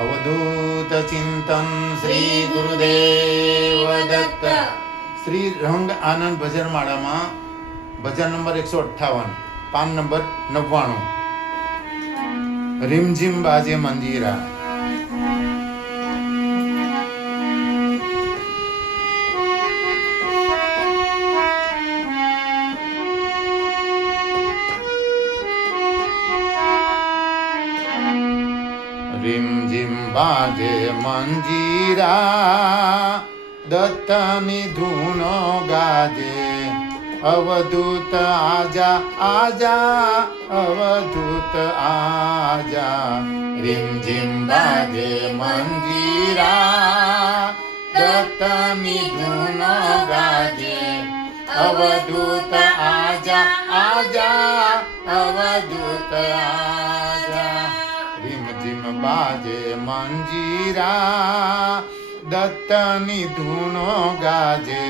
अवधूत चिंतन श्री गुरुदेव दत्त। श्री रंग आनंद भजन माला में भजन नंबर 158 पान नंबर 99। रिमझिम बाजे मंजीरा। रिमझिम बाजे मंजीरा, दत्तनी धूनो गाजे। अवधूत आजा आजा, अवधूत आजा। रिमझिम बाजे मंजीरा, दत्तनी धूनो गाजे। अवधूत आजा आजा, अवधूत आजा। रिमझिम बाजे मंजीरा, दत्तनी धूनो गाजे।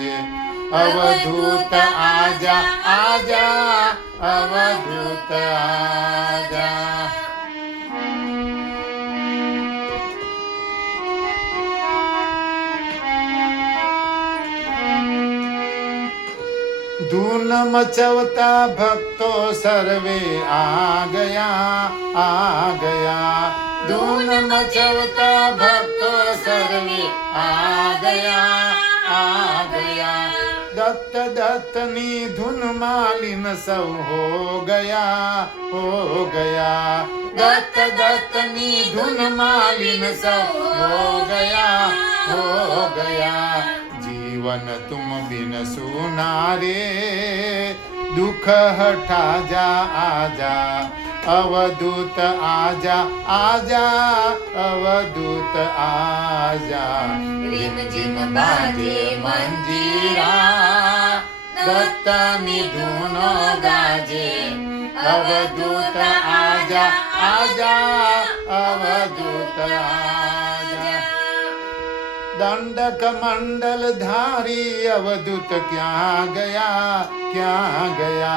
अवधूत आजा आजा, अवधूत आजा। धून मचवता भक्तो सर्वे आ गया आ गया। धून मचवता भक्तो सर्वे आ गया आ गया। दत्त दत्तनी धुन मालिन सब हो गया हो गया। दत्त दत्तनी धुन मालिन सब हो गया हो गया। जीवन तुम बिन सुना रे, दुख हटा जा आजा। अवधूत आजा आजा, अवधूत आजा। रिमझिम बाजे मंजीरा, दत्तनी धूनो गाजे। अवधूत आजा आजा, अवधूत आजा। दंडक मंडल धारी अवधूत क्या गया क्या गया।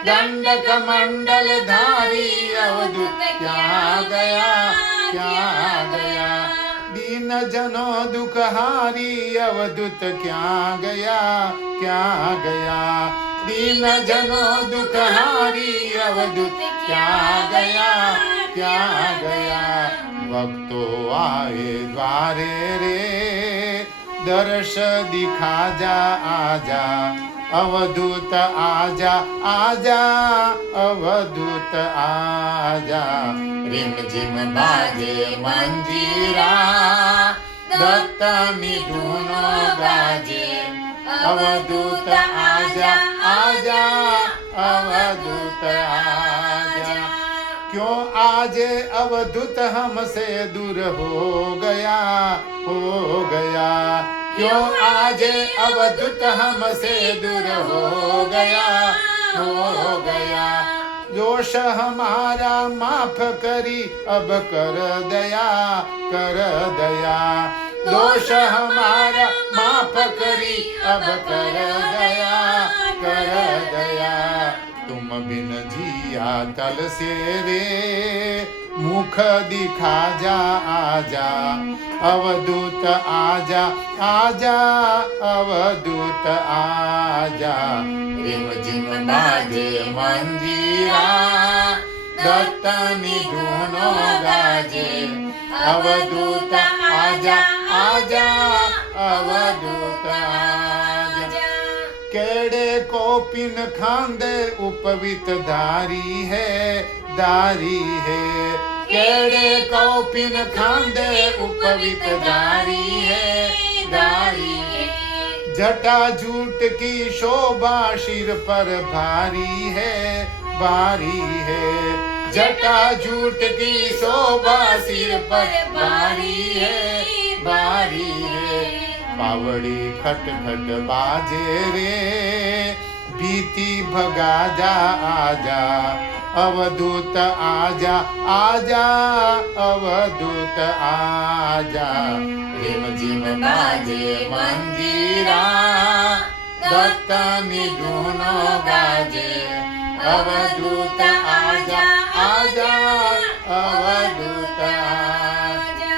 दंडक मंडल धारी अवधूत क्या गया क्या गया। दीन जनो दुखहारी अवधूत क्या गया क्या गया। दीन जनो दुखहारी अवधूत क्या गया क्या गया। भक्तो आए द्वारे रे, दर्श दिखा जा आजा। अवधूत आजा आजा, अवधूत आजा। रिमझिम बाजे मंजीरा, दत्तनी धूनो गाजे। अवधूत आजा आजा, अवधूत आजा। क्यों आज अवधूत हमसे दूर हो गया हो गया। क्यों आज अवधूत हमसे दूर हो गया हो गया। दोष हमारा माफ करी अब कर दया कर दया। दोष हमारा माफ करी अब कर दया कर दया। तुम बिन जिया तल से रे, मुख दिखा जा आजा। अवधूत आजा आजा, अवधूत आजा। रिमझिम बाजे मंजीरा, दत्तनी धूनो गाजे। अवधूत आजा आजा, अवधूत आजा। केड़े को पिन खांदे उपवित दारी है दारी है। केड़े को पिन खांदे उपवित दारी है दारी है। जटा झूठ की शोभा सिर पर भारी है भारी है। जटा झूठ की शोभा सिर पर भारी है भारी है। पावड़ी खट खट बाजे रे, भीति भगा जा आजा। अवधूत आजा आजा, अवधूत आजा। रिमझिम बाजे मंजीरा, दत्तनी धूनो गाजे। अवधूत आजा आजा, अवधूत आजा।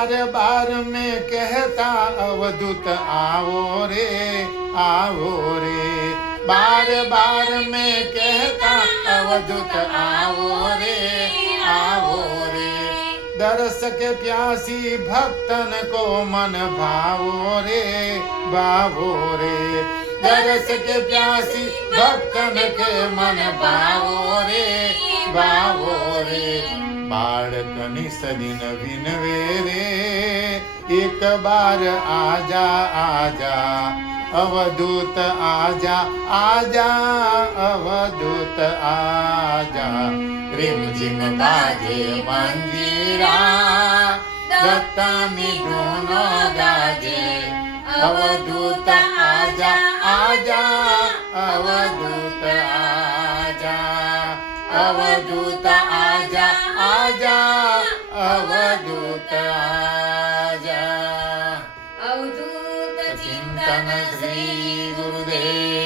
बार बार मैं कहता अवधूत आओ रे आओ रे, बार बार मैं कहता अवधूत आओ रे आओ रे, दरस के प्यासी भक्तन को मन भावो रे भावो रे, दरस के प्यासी भक्तन के मन भावो रे भावो रे, बाळकनी सदिन विनवे रे, एक बार आजा आजा अवधूत आजा आजा अवधूत आजा, रिम झिम बाजे मंजीरा दत्तानी धुनो गाजे, अवधूत आजा आजा अवधूत आजा, अवधूत आजा आजा अवधूत आजा। अवधूत चिंतन श्री गुरुदेव